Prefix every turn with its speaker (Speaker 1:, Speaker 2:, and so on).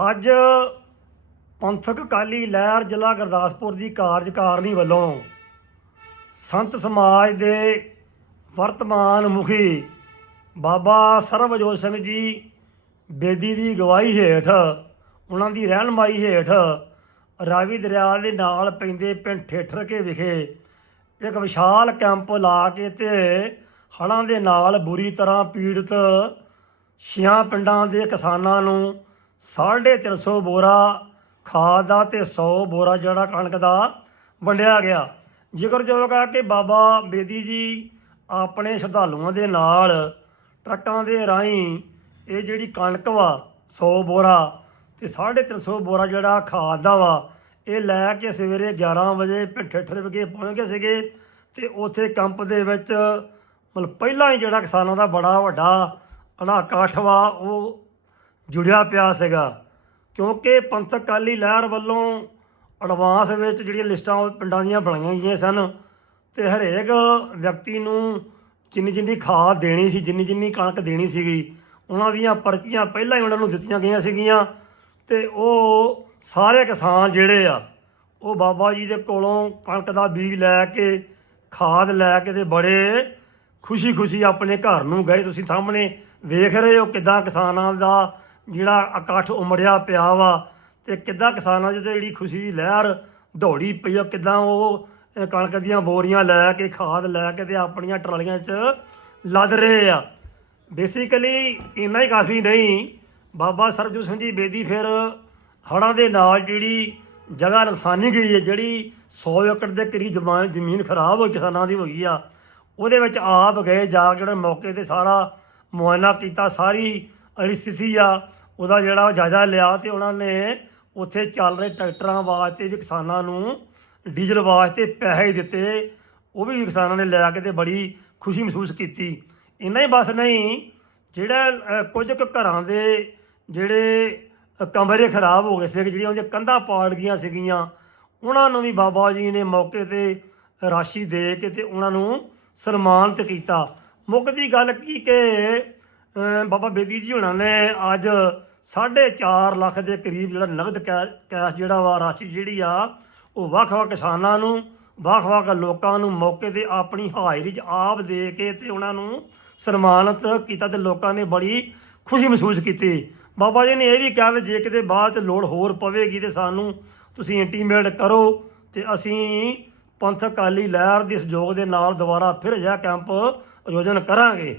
Speaker 1: ਅੱਜ ਪੰਥਕ ਅਕਾਲੀ ਲਹਿਰ ਜ਼ਿਲ੍ਹਾ ਗੁਰਦਾਸਪੁਰ ਦੀ ਕਾਰਜਕਾਰਨੀ ਵੱਲੋਂ ਸੰਤ ਸਮਾਜ ਦੇ ਵਰਤਮਾਨ ਮੁਖੀ ਬਾਬਾ ਸਰਬਜੋਤ ਸਿੰਘ ਜੀ ਬੇਦੀ ਦੀ ਗਵਾਹੀ ਹੇਠ, ਉਹਨਾਂ ਦੀ ਰਹਿਨਮਾਈ ਹੇਠ ਰਾਵੀ ਦਰਿਆ ਦੇ ਨਾਲ ਪੈਂਦੇ ਪਿੰਡ ਠੇਠਰ ਕੇ ਵਿਖੇ ਇੱਕ ਵਿਸ਼ਾਲ ਕੈਂਪ ਲਾ ਕੇ ਤੇ ਹੜ੍ਹਾਂ ਦੇ ਨਾਲ ਬੁਰੀ ਤਰ੍ਹਾਂ ਪੀੜਤ ਛਿਆਂ ਪਿੰਡਾਂ ਦੇ ਕਿਸਾਨਾਂ ਨੂੰ 350 ਬੋਰਾ ਖਾਦ ਦਾ ਤੇ 100 ਬੋਰਾ ਜਿਹੜਾ ਕਣਕ ਦਾ ਵੰਡਿਆ ਗਿਆ। ਜ਼ਿਕਰਯੋਗ ਹੈ ਕਿ ਬਾਬਾ ਬੇਦੀ ਜੀ ਆਪਣੇ ਸ਼ਰਧਾਲੂਆਂ ਦੇ ਨਾਲ ਟਰੱਕਾਂ ਦੇ ਰਾਹੀਂ ਇਹ ਜਿਹੜੀ ਕਣਕ ਵਾ 100 ਬੋਰਾ ਤੇ 350 ਬੋਰਾ ਜਿਹੜਾ ਖਾਦ ਦਾ ਵਾ, ਇਹ ਲੈ ਕੇ ਸਵੇਰੇ 11 ਵਜੇ ਠੇਠਰ ਵਿਖੇ ਪਹੁੰਚ ਗਏ ਸੀਗੇ ਤੇ ਉੱਥੇ ਕੰਪ ਦੇ ਵਿੱਚ ਮਤਲਬ ਪਹਿਲਾਂ ਹੀ ਜਿਹੜਾ ਕਿਸਾਨਾਂ ਦਾ ਬੜਾ ਵੱਡਾ ਜਿਹੜਾ ਇਕੱਠ ਵਾ, ਉਹ ਜੁੜਿਆ ਪਿਆ ਸੀਗਾ। ਕਿਉਂਕਿ ਪੰਥਕ ਅਕਾਲੀ ਲਹਿਰ ਵੱਲੋਂ ਐਡਵਾਂਸ ਵਿੱਚ ਜਿਹੜੀਆਂ ਲਿਸਟਾਂ ਉਹ ਪਿੰਡਾਂ ਦੀਆਂ ਬਣਾਈਆਂ ਗਈਆਂ ਸਨ ਤੇ ਹਰੇਕ ਵਿਅਕਤੀ ਨੂੰ ਜਿੰਨੀ ਜਿੰਨੀ ਖਾਦ ਦੇਣੀ ਸੀ, ਜਿੰਨੀ ਜਿੰਨੀ ਕਣਕ ਦੇਣੀ ਸੀਗੀ, ਉਹਨਾਂ ਦੀਆਂ ਪਰਚੀਆਂ ਪਹਿਲਾਂ ਹੀ ਉਹਨਾਂ ਨੂੰ ਦਿੱਤੀਆਂ ਗਈਆਂ ਸੀਗੀਆਂ ਤੇ ਉਹ ਸਾਰੇ ਕਿਸਾਨ ਜਿਹੜੇ ਆ, ਉਹ ਬਾਬਾ ਜੀ ਦੇ ਕੋਲੋਂ ਕਣਕ ਦਾ ਬੀਜ ਲੈ ਕੇ, ਖਾਦ ਲੈ ਕੇ ਤੇ ਬੜੇ ਖੁਸ਼ੀ-ਖੁਸ਼ੀ ਆਪਣੇ ਘਰ ਨੂੰ ਗਏ। ਤੁਸੀਂ ਸਾਹਮਣੇ ਵੇਖ ਰਹੇ ਹੋ ਕਿਦਾਂ ਕਿਸਾਨਾਂ ਦਾ ਜਿਹੜਾ ਇਕੱਠ ਉਮੜਿਆ ਪਿਆ ਵਾ ਤੇ ਕਿੱਦਾਂ ਕਿਸਾਨਾਂ 'ਚ ਤੇ ਜਿਹੜੀ ਖੁਸ਼ੀ ਦੀ ਲਹਿਰ ਦੌੜੀ ਪਈ ਆ, ਕਿੱਦਾਂ ਉਹ ਕਣਕ ਦੀਆਂ ਬੋਰੀਆਂ ਲੈ ਕੇ, ਖਾਦ ਲੈ ਕੇ ਤੇ ਆਪਣੀਆਂ ਟਰਾਲੀਆਂ 'ਚ ਲੱਦ ਰਹੇ ਆ। ਬੇਸਿਕਲੀ ਇੰਨਾ ਹੀ ਕਾਫੀ ਨਹੀਂ, ਬਾਬਾ ਸਰਬਜੋਤ ਸਿੰਘ ਜੀ ਬੇਦੀ ਫਿਰ ਹੜ੍ਹਾਂ ਦੇ ਨਾਲ ਜਿਹੜੀ ਜਗ੍ਹਾ ਨੁਕਸਾਨੀ ਗਈ ਹੈ ਜਿਹੜੀ 100 ਏਕੜ ਦੇ ਕਰੀਬ ਜਮਾ- ਜ਼ਮੀਨ ਖਰਾਬ ਹੋਈ ਕਿਸਾਨਾਂ ਦੀ ਹੋ ਗਈ ਆ, ਉਹਦੇ ਵਿੱਚ ਆਪ ਗਏ, ਜਾ ਕੇ ਜਿਹੜੇ ਮੌਕੇ ਤੇ ਸਾਰਾ ਮੁਆਇਨਾ ਕੀਤਾ, ਸਾਰੀ ਜਿਹੜੀ ਸਥਿਤੀ ਆ। ਉਹਦਾ ਜਿਹੜਾ ਜਾਇਜ਼ਾ ਲਿਆ ਤੇ ਉਹਨਾਂ ਨੇ ਉੱਥੇ ਚੱਲ ਰਹੇ ਟਰੈਕਟਰਾਂ ਵਾਸਤੇ ਵੀ ਕਿਸਾਨਾਂ ਨੂੰ ਡੀਜ਼ਲ ਵਾਸਤੇ ਪੈਸੇ ਦਿੱਤੇ। ਉਹ ਵੀ ਕਿਸਾਨਾਂ ਨੇ ਲਿਆ ਕੇ ਤੇ ਬੜੀ ਖੁਸ਼ੀ ਮਹਿਸੂਸ ਕੀਤੀ। ਇੰਨਾ ਹੀ ਬਸ ਨਹੀਂ, ਜਿਹੜਾ ਕੁਝ ਕੁ ਘਰਾਂ ਦੇ ਜਿਹੜੇ ਕਮਰੇ ਖਰਾਬ ਹੋ ਗਏ ਸੀ, ਜਿਹੜੀਆਂ ਉਹਦੀਆਂ ਕੰਧਾਂ ਪਾੜ ਗਈਆਂ ਸੀਗੀਆਂ, ਉਹਨਾਂ ਨੂੰ ਵੀ ਬਾਬਾ ਜੀ ਨੇ ਮੌਕੇ ਤੇ ਰਾਸ਼ੀ ਦੇ ਕੇ ਤੇ ਉਹਨਾਂ ਨੂੰ ਸਨਮਾਨਿਤ ਕੀਤਾ। ਮੁੱਖ ਦੀ ਗੱਲ ਕੀ ਕਿ ਬਾਬਾ ਬੇਦੀ ਜੀ ਹੁਣਾਂ ਨੇ ਅੱਜ 4.5 ਲੱਖ ਦੇ ਕਰੀਬ ਜਿਹੜਾ ਨਗਦ ਕੈ- ਕੈਸ਼ ਜਿਹੜਾ ਵਾ, ਰਾਸ਼ੀ ਜਿਹੜੀ ਆ, ਉਹ ਵੱਖ-ਵੱਖ ਕਿਸਾਨਾਂ ਨੂੰ, ਵੱਖ-ਵੱਖ ਲੋਕਾਂ ਨੂੰ ਮੌਕੇ ਤੇ ਆਪਣੀ ਹਾਜ਼ਰੀ 'ਚ ਆਪ ਦੇ ਕੇ ਤੇ ਉਹਨਾਂ ਨੂੰ ਸਨਮਾਨਿਤ ਕੀਤਾ ਤੇ ਲੋਕਾਂ ਨੇ ਬੜੀ ਖੁਸ਼ੀ ਮਹਿਸੂਸ ਕੀਤੀ। ਬਾਬਾ ਜੀ ਨੇ ਇਹ ਵੀ ਕਿਹਾ ਕਿ ਜੇ ਕਿਤੇ ਬਾਅਦ 'ਚ ਲੋੜ ਹੋਰ ਪਵੇਗੀ ਤੇ ਸਾਨੂੰ ਤੁਸੀਂ ਇੰਟੀਮੇਟ ਕਰੋ ਤੇ ਅਸੀਂ ਪੰਥਕ ਅਕਾਲੀ ਲਹਿਰ ਦੇ ਸਹਿਯੋਗ ਦੇ ਨਾਲ ਦੁਬਾਰਾ ਫਿਰ ਅਜਿਹਾ ਕੈਂਪ ਆਯੋਜਨ ਕਰਾਂਗੇ।